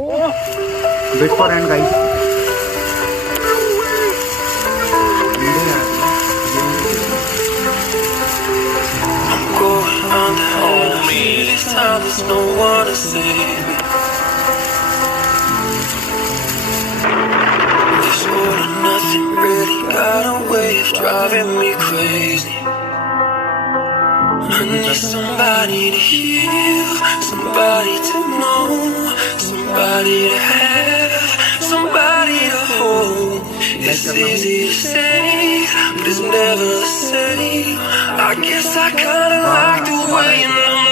Wait for end guys. Going under and I feel this time there's no one to save me. This all or nothing really got a way of driving me crazy. I need somebody to heal, somebody to know, somebody to have, somebody to hold. It's easy to say, but it's never the same. I guess I kinda like the way you know